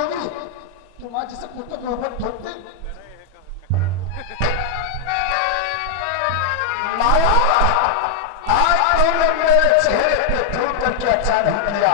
कहोगी तुम आज जैसे कुत्ते के ऊपर ठोकते। माया आज तुमने मेरे चेहरे पे थूक करके अच्छा नहीं किया।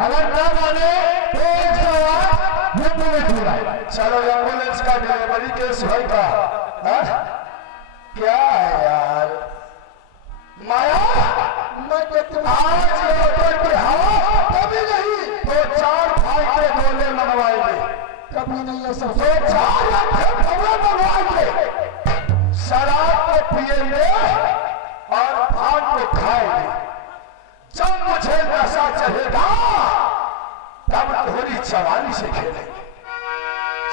अगर ना माने तो 108 एम्बुलेंस बुलाए। चलो एम्बुलेंस का डिलीवरी केस भाई का क्या है यार। माया मैं कहती आज मोटर पे हवा कभी नहीं तो 4 भाई के गोले मंगवाएंगे। कभी नहीं ऐसा तो 4 लाख गोले मंगवाएंगे। शराब को पिएंगे और भांग को खाएंगे। जब मुझे नशा चढ़ेगा तब थोड़ी जवानी से खेलेंगे।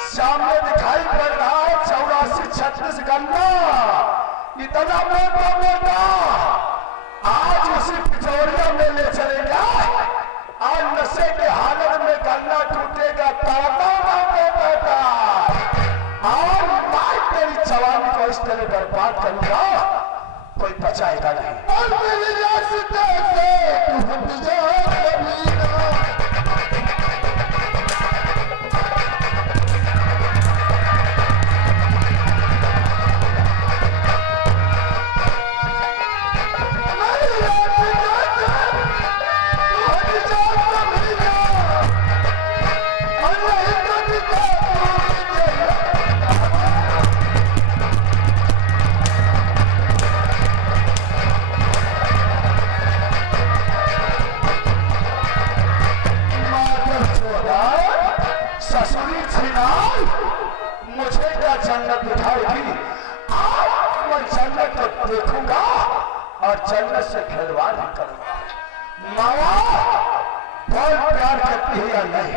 सामने दिखाई पड़ रहा है 84-36 गन्ना, इतना मोटा मोटा। आज उसी पिछोड़िया में ले चलेगा। आज नशे के हालत में गन्ना टूटेगा ताता ताता। और मैं तेरी जवानी को इस तरह बर्बाद करूंगा कोई बचाएगा नहीं। और मेरी रास्ते से तू हट जा कभी ना। मुझे क्या जन्नत दिखाएगी। आज मैं जन्नत को देखूंगा और जन्नत से खिलवाड़ ही करूंगा। माया बहुत प्यार करती है या नहीं?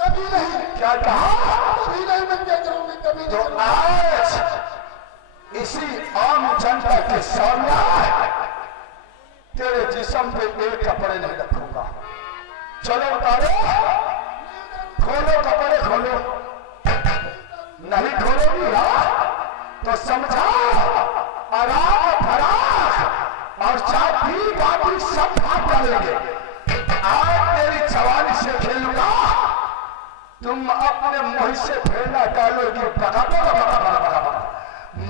कभी नहीं। क्या कहा? कभी नहीं। मैं क्या करूंगी कभी तो नहीं। आज इसी आम जनता के सामने तेरे जिस्म पे एक कपड़े नहीं रखूंगा। चलो उतारो, खोलो कपड़े खोलो। नहीं खोलोगी ना तो समझा आराम फराक और चाबी बाबी सब भाग डालेंगे। आज तेरी जवानी से खेलूंगा। तुम अपने मुंह से फेरना डालोगी।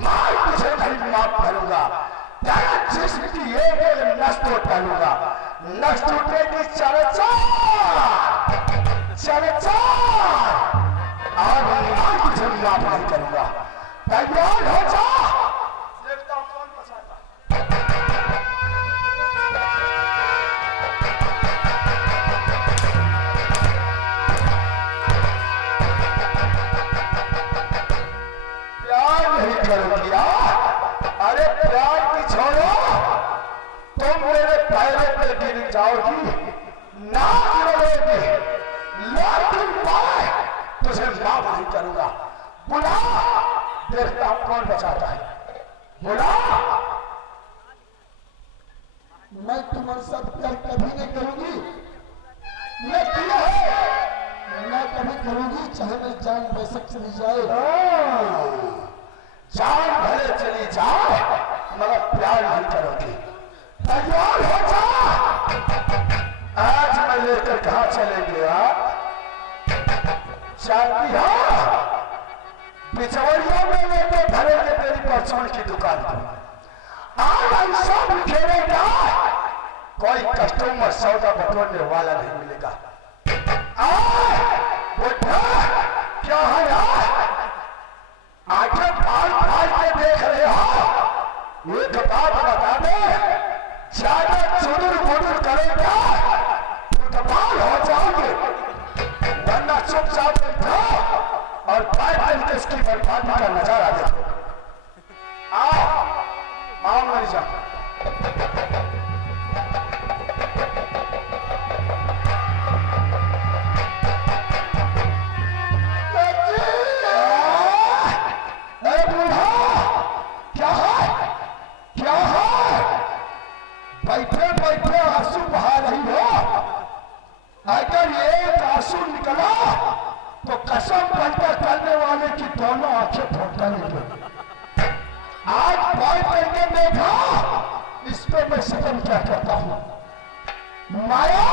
मैं तुझे नहीं माफ करूंगा। तेरा जिस्म की एक नस तोड़ डालूंगा। नस टूटने की चर्चा और मैं तुझे माफ नहीं करूंगा। तैयार हो जा। देखता हूं कौन बचाता। प्यार नहीं करोगी? अरे प्यार की छोड़ो, तुम मेरे पैरों पे गिर जाओगी। ना गिरोगी लेकिन मैं तुझे माफ नहीं करूंगा। बुला, देखता हूं कौन बचाता है। बुला। मैं तुम्हारे साथ प्यार कभी नहीं करूंगी। मैं किया है, मैं कभी करूंगी चाहे मैं जान बेशक चली जाए। जान भले चली जाए मगर प्यार नहीं करोगी। तैयार हो जा। आज मैं लेकर कहां चलेंगे आप? जानती हो बिचौलियों में तो धरेंगे लक्ष्मण की दुकान पर। आज सब खेलेगा, कोई कस्टमर सौदा बटोरने वाला नहीं मिलेगा। बुढ़ा क्या है यार, आगे भाग भाग के देख रहे हो? एक बात बता दे, ज्यादा चुदुर बुदुर करेगा फुटबॉल हो जाओगे, वरना चुपचाप बैठो और पैदल के इसकी बर्बादी का नजारा देखो। आओ मर जाओ। बैठे बैठे आंसू बहा रही हो। अगर एक आंसू निकला तो कसम पलटा करने वाले की दोनों आंखें फूट जाएंगी। आज भाई करके देखा, इस पे मैं सितम क्या कहता हूं। माया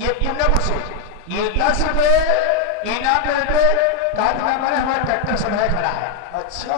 ये पुण्यपुर से ये 10 रुपए इनाम दे देते, काटना मैंने हमारा ट्रैक्टर समय खड़ा है। अच्छा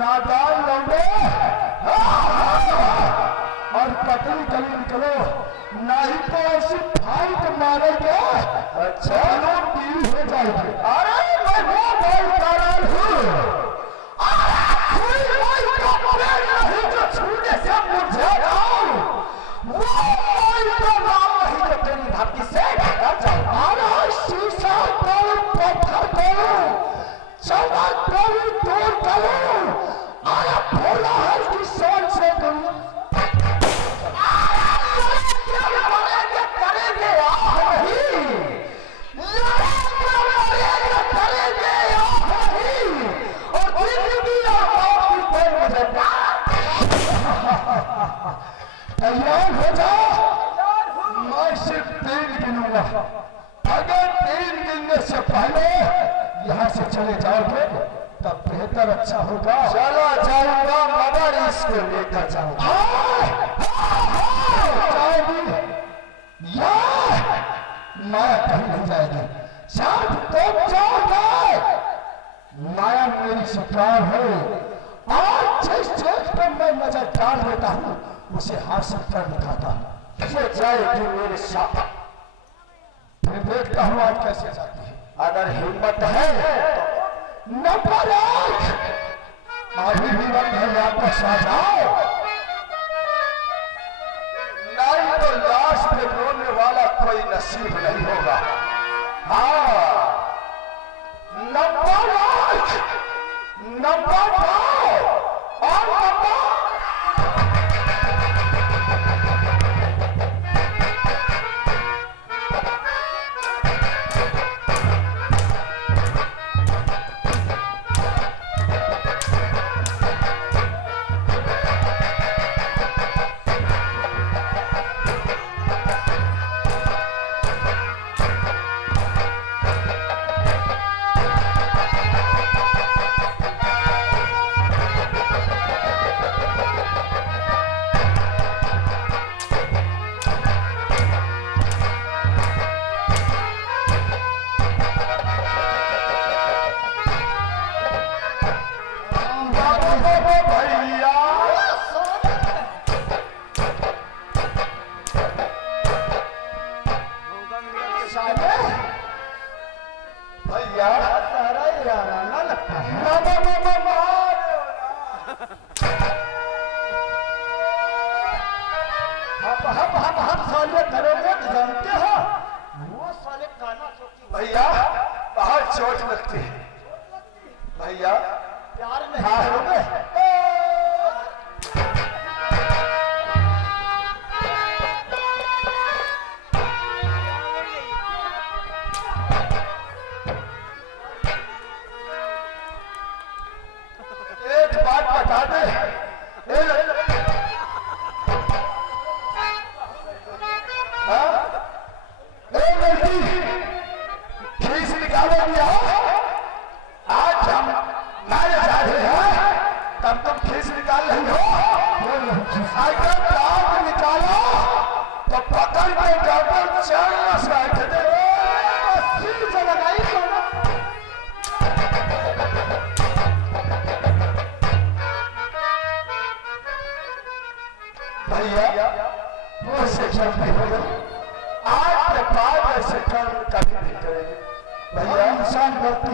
नादान लौंडे और पतली गली निकलो, नहीं तो ऐसी फाइट मारेंगे। अच्छा लोग डील हो जाएंगे। अरे मैं वो भाई कारण हूँ, नहीं जो छूने से मुझे वो तो नाम नहीं जो तेरी धरती से कर जाओ। अरे शीशा तोड़, पत्थर तोड़, चौबक तोड़, तोड़ करो। अरे भोला है की सोच से तुम तैयार हो जाओ। मैं सिर्फ 3 गिनूंगा, अगर 3 गिनने से पहले यहाँ से चले जाओगे तब बेहतर अच्छा होगा। चला जाऊंगा मगर इसको लेकर जाऊंगा। माया कहीं नहीं जाएगी, जब तुम जाओगे माया मेरी शिकार है। और जिस चीज पर मैं नजर डाल देता हूँ उसे हासिल कर दिखाता हूँ। ये जाएगी मेरे साथ, फिर देखता हूँ आज कैसे जाती है। अगर हिम्मत है तो नंबर 1 अभी भी वक्त है, वापस आ जाओ, नहीं तो लाश पे रोने वाला कोई नसीब नहीं होगा। हाँ नंबर 1, नंबर 2 और नंबर हम साले करोगे जानते हो, वो साले काना भैया बहुत चोट लगती है भैया, प्यार में हारोगे। एक बात बता दे, खींच निकालोगी। आज हम मारे जा रहे हैं तब तुम खींच निकाल रही हो। अगर दांत निकालो तो पकड़ के डबल चलना बैठ दे। भैया वो से जब नहीं होगा, आज के बाद ऐसे कर्म कभी नहीं करेंगे भैया। इंसान गलती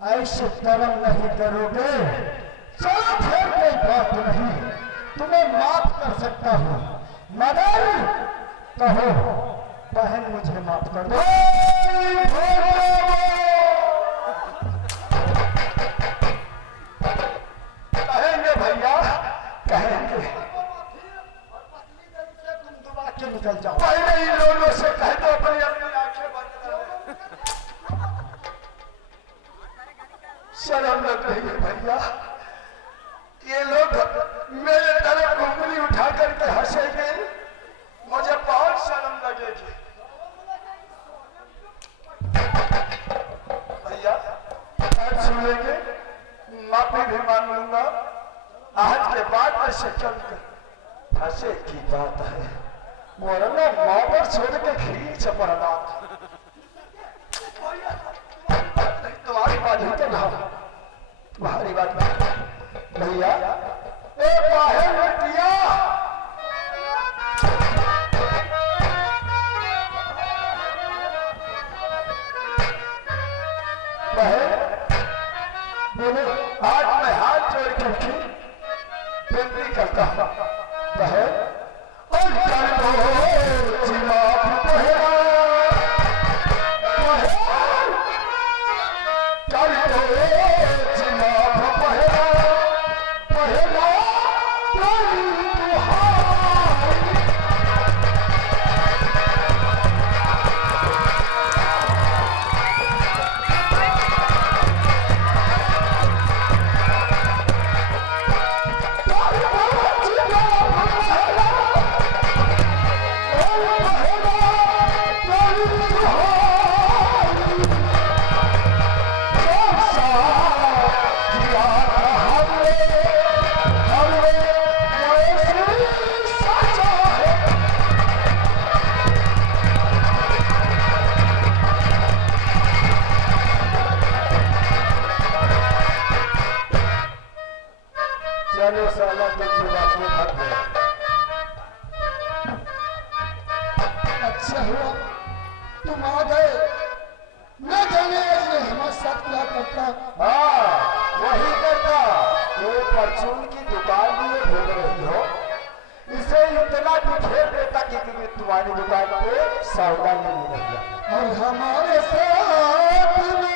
ऐसे कर्म नहीं करोगे, चलो फिर कोई बात नहीं, तुम्हें माफ कर सकता हूँ, मगर कहो बहन मुझे माफ कर दो। कहेंगे भैया, कहेंगे। तुम दुबा के निकल जाओ। पहले इन लोगों से कह दो अपनी अपनी आंखें बंद कर। शर्म लग रही है भैया, ये लोग मेरे तरफ उंगली उठा करके हंसेंगे, मुझे बहुत शर्म लगेगी। भैया आज सुनेंगे, माफी भी मांग लूंगा, आज के बाद ऐसे चल हंसे की बात है, वरना माँ पर छोड़ के खींच पड़ना। तुम्हारी बात ही तो ना, तुम्हारी बात भैया। ए बाहर बिटिया, बोलो, आज मैं हाथ जोड़ करके विनती करता हूँ बहन, और कर दो जिमाफ बहन, कर दो जिमाफ बहन, बहना तेरी दुहाई। चलो साला तुम बात में भाग गया। अच्छा हुआ तुम आ गए, न जाने ये हमारे साथ क्या करता। हाँ वही करता, जो परचून की दुकान लिए घूम रही हो, इसे इतना बिखेर देता कि तुम्हारी दुकान पे सौदा नहीं मिल गया। और हमारे साथ में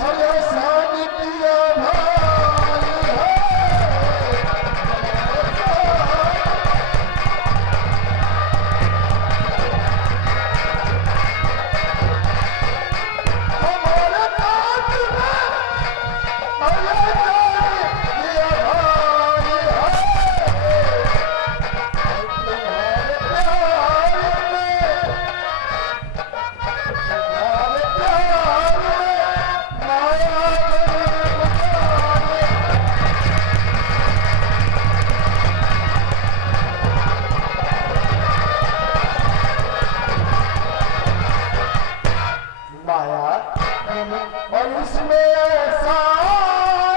परेशान किया भाई है। हमारे साथ में परेशान किया भाई है। तुम्हारे प्यार में, तुम्हारे प्यार में माया माया, और इसमें ऐसा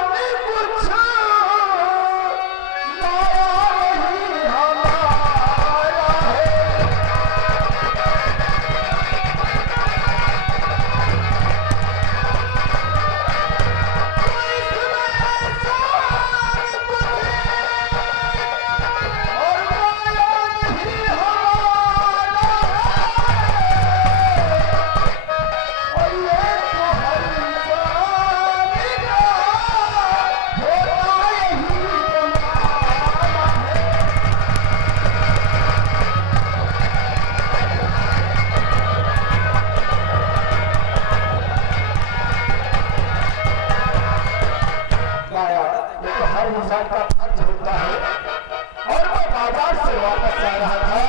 नहीं कुछ, माया नहीं हमारा है। और माया नहीं हमारा है। और ये तो हर इंसान का होता यही कमाल है। माया, ये तो हर इंसान का फर्ज होता है। और मैं बाजार से वापस आ रहा था,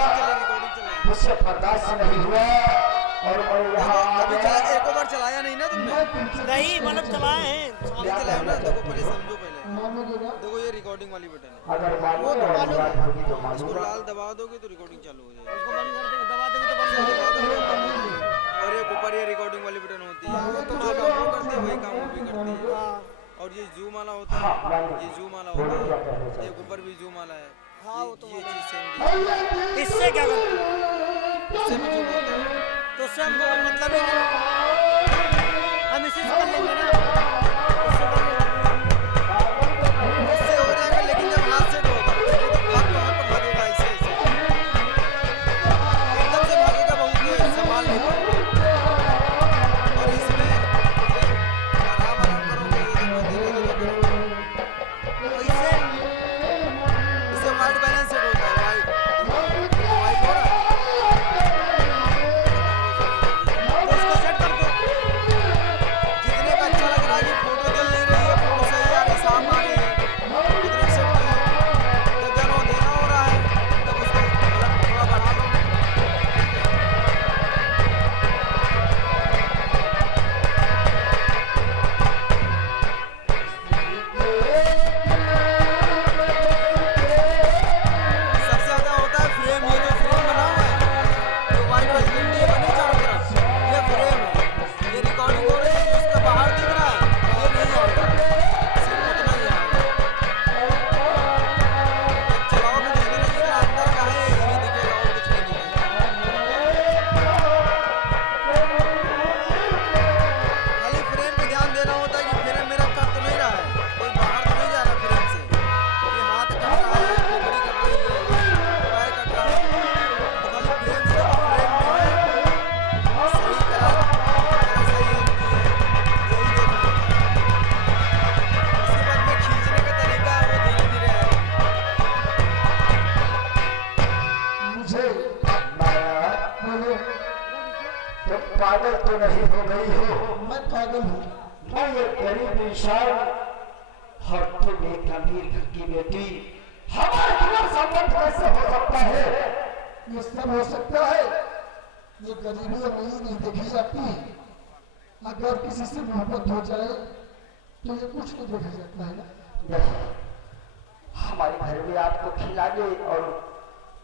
मुझसे बर्दाश्त नहीं हुआ, और मैं यहाँ आ गया। एक बार चलाया नहीं ना तुमने? नहीं मतलब चलाए हैं सामने चलाया ना, देखो पहले समझो पहले। मानोगे ना? देखो ये रिकॉर्डिंग वाली बटन है, अगर मालूम है और बात होगी तो इसको मालूम। लाल दबा दोगे तो रिकॉर्डिंग चालू हो जाएगी। उसको बंद कर देंगे, दबा देंगे तो बंद कर देंगे। और ये ऊपर ये रिकॉर्डिंग वाली बटन होती है, जो काम वो करती है वही काम वो भी करती है। हाँ और ये जूम वाला होता है, ये जूम वाला होता है, एक ऊपर भी जूम वाला है। हाँ, वो तो ये चीज सेम इससे क्या करते इससे भी जूम होता है। तो उससे हमको मतलब ही नहीं, हम इसी से कर लेंगे ना। पागल तो नहीं हो गई हो? मैं पागल हूँ। मैं ये गरीब इंसान और तुम एक अमीर घर की बेटी, हमारे बिना संबंध कैसे हो सकता है? ये सब हो सकता है, ये गरीबी अमीरी नहीं देखी जाती। अगर किसी से मोहब्बत हो जाए तो ये कुछ नहीं देखा जाता है ना। नहीं, हमारे घर में आपको खिलाने और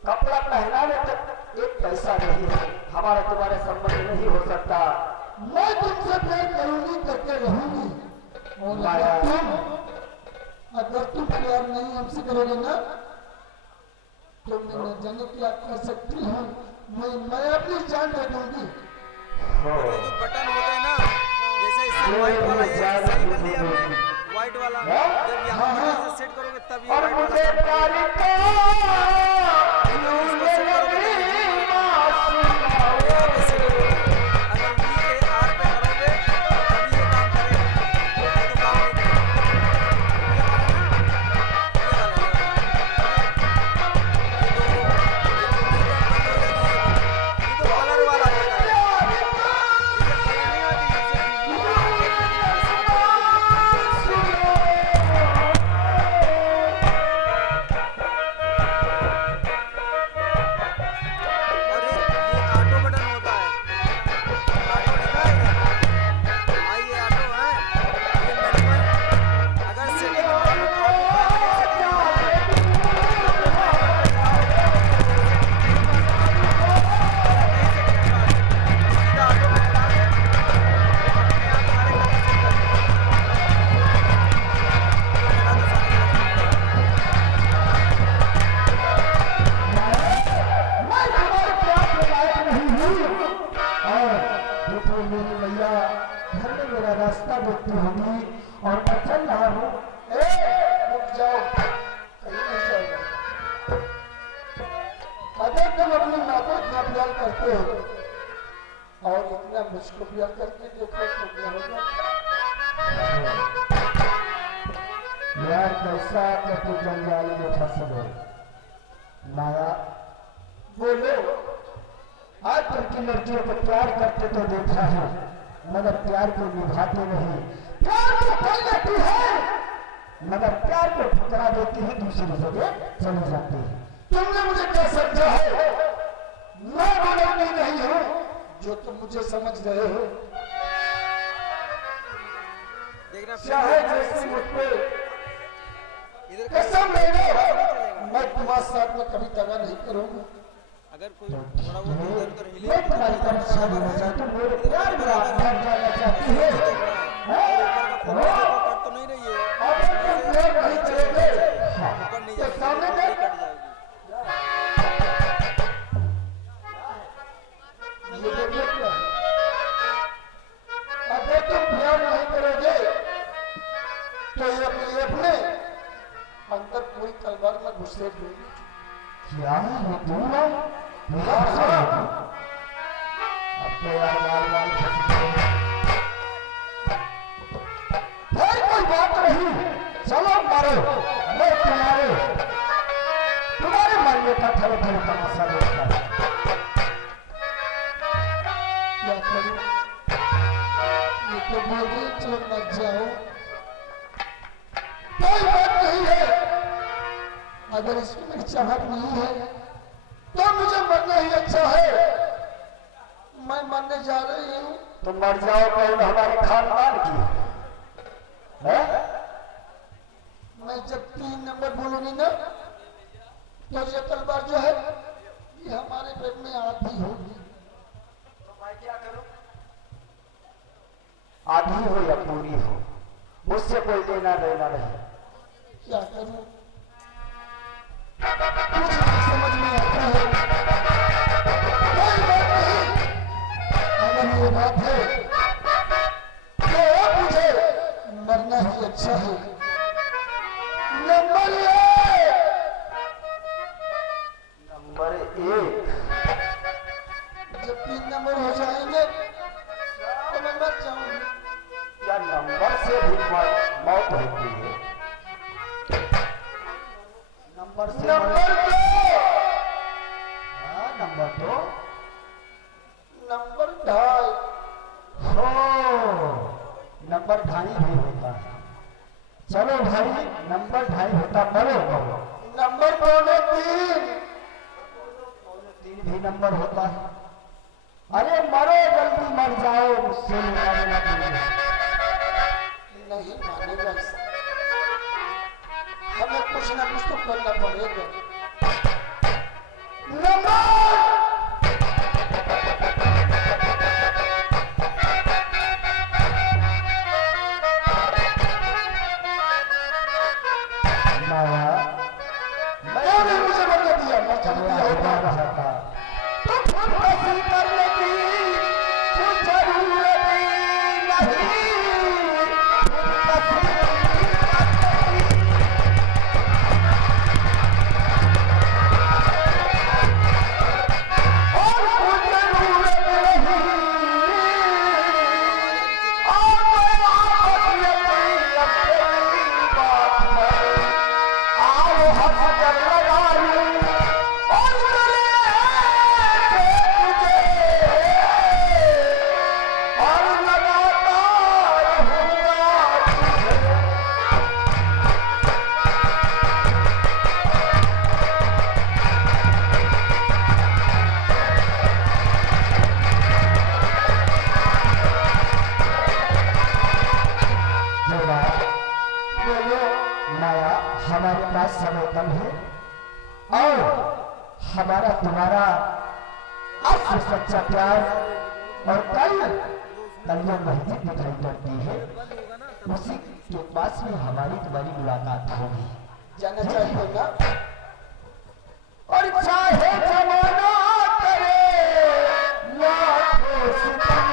कपड़ा पहनाने तक एक पैसा नहीं है। हमारा तुम्हारे संबंध नहीं हो सकता। मैं तुमसे प्यार करूंगी, करके रहूंगी। और माया। अगर तुम प्यार नहीं हमसे करोगे ना तो मैं न जाने क्या कर सकती हूँ। मैं अपनी जान दे दूंगी। ये जो बटन होते हैं ना, जैसे इससे व्हाइट वाला ये सही कर लिया आपने, व्हाइट वाला जब यहाँ पर सेट करोगे तब ये और व्हाइट मुझे वाला प्यार को इसको सेट करोगे तो ये यहाँ पे सेट होगा। अगर V के R पे करोगे तभी ये काम करेगा, नहीं तो काम नहीं करेगा। ये वाला ना, ये वाला ये तो कलर वाला होता है। इसे कलर नहीं आती, और ये ऑटो बटन होता है। ऑटो लिखा है इधर, ये ऑटो है, ये मैनुअल। अगर सेटिंग मारो तो सीधा ऑटो में चला के अपने आप सारे कलर सेट कर देगा। मैं तुम्हारे प्यार के लायक नहीं हूँ। और देखो मेरी मैया घर में मेरा रास्ता देखती होगी और मैं चल रहा हूँ। रुक जाओ, कहीं नहीं जाओगे। अगर तुम अपनी माँ को इतना प्यार करते हो और इतना मुझको प्यार करके देखो तो क्या होगा। यार कैसा कि तू जंजाल में फंस गए। माया बोलो। आज तक की लड़कियों को प्यार करते तो देखा है, मगर प्यार को निभाते नहीं। प्यार को कर लेती है मगर प्यार को ठुकरा देती है, दूसरी जगह चली जाती है। तुमने मुझे क्या समझा है? मैं बदलनी नहीं हूँ जो तुम मुझे समझ रहे हो। देखना चाहे जैसी मुझ पे इधर कसम ले लो, चलेगा। मैं तुम्हारे साथ में कभी दगा नहीं करूंगा। अगर कोई थोड़ा बहुत इधर उधर हिले मैं तुम्हारी तरफ से बोलना चाहता हूँ, मेरे प्यार में आप घर जाना चाहती है। कट तो नहीं रही है, अगर तुम प्यार नहीं करोगे ऊपर नहीं तो जाएगी, सामने ऊपर देख। कट जाएगी। ये देखो क्या है? अगर तुम प्यार नहीं करोगे तो ये अपने अंदर पूरी तलवार में घुसेड़ दूंगी। क्या है तुम अब तो यार माल फंस गए। फिर कोई बात नहीं, चलो मारो, मैं तुम्हारे मरने का थोड़ा थोड़ा तमाशा देखता हूँ। क्या करूं? ये तो बोल रही चलो मत जाओ। कोई बात नहीं है, अगर इसमें मेरी चाहत नहीं है तो मुझे मरना ही अच्छा है। मैं मरने जा रही हूँ। तुम मर जाओ, कौन हमारे खानदान की है? मैं जब 3 नंबर बोलूंगी ना तो ये तलवार जो है ये हमारे पेट में आती होगी। तो मैं क्या करूं? आधी हो या पूरी हो, मुझसे कोई लेना देना नहीं। क्या करूं? कुछ नहीं समझ में आता है। कोई बात नहीं, अगर ये बात है तो मुझे मरना ही अच्छा है। नंबर 1 जब 3 नंबर हो जाएंगे तो मैं मर जाऊंगी। या नंबर से भी मौत होती है? नंबर से नंबर 2 हाँ, नंबर 2 नंबर 2.5 नंबर 2.5 भी होता है। चलो भाई नंबर 2.5 होता, मरो मरो। नंबर 2.3 3 भी नंबर होता है। अरे मरो जल्दी मर जाओ, मुझसे मरना नहीं मानेगा इसे। हमें कुछ ना कुछ तो करना पड़ेगा। मैंने मुझे बता दिया, मैं चल रहा था। तुम खुदकुशी करने की कुछ जरूरत नहीं। खुदकुशी और कुछ जरूरत नहीं। और मैं वापस नहीं अपनी बात पर। आओ हंस कर लगा लूं और गले से तुझे और लगाता रहूंगा तुझे। बोलो माया, हमारे पास समय कम है और हमारा तुम्हारा असली सच्चा प्यार और कल ये मस्जिद दिखाई पड़ती है, उसी के पास में हमारी तुम्हारी मुलाकात होगी। जाना चाहिए ना। और चाहे जमाना करे लाखों सितम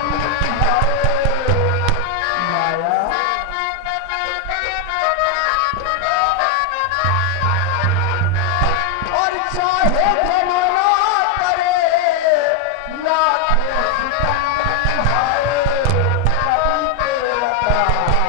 माया, और चाहे जमाना करे लाखों सितम हाय, कभी तेरा दामन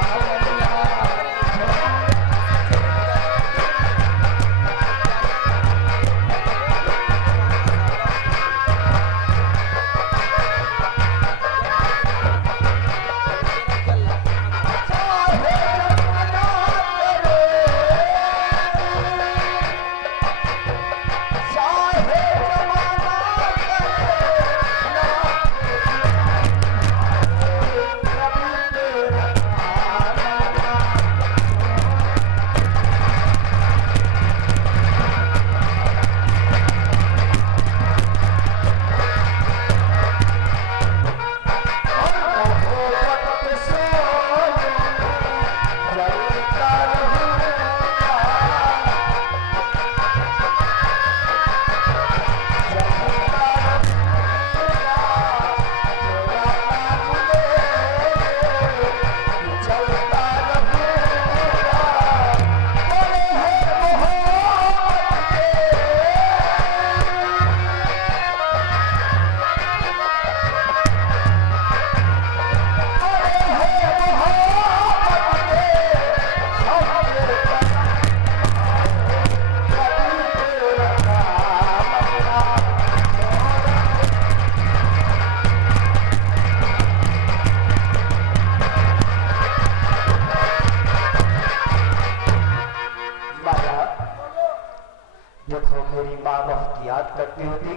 देखो मेरी माँ बहुत याद करती होती,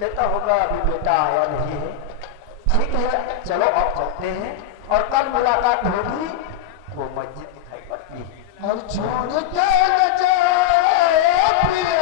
कहता होगा अभी बेटा आया नहीं है। ठीक है चलो अब चलते हैं और कल मुलाकात होगी, वो मस्जिद दिखाई पड़ती है। और छोड़ के न जाए प्रिय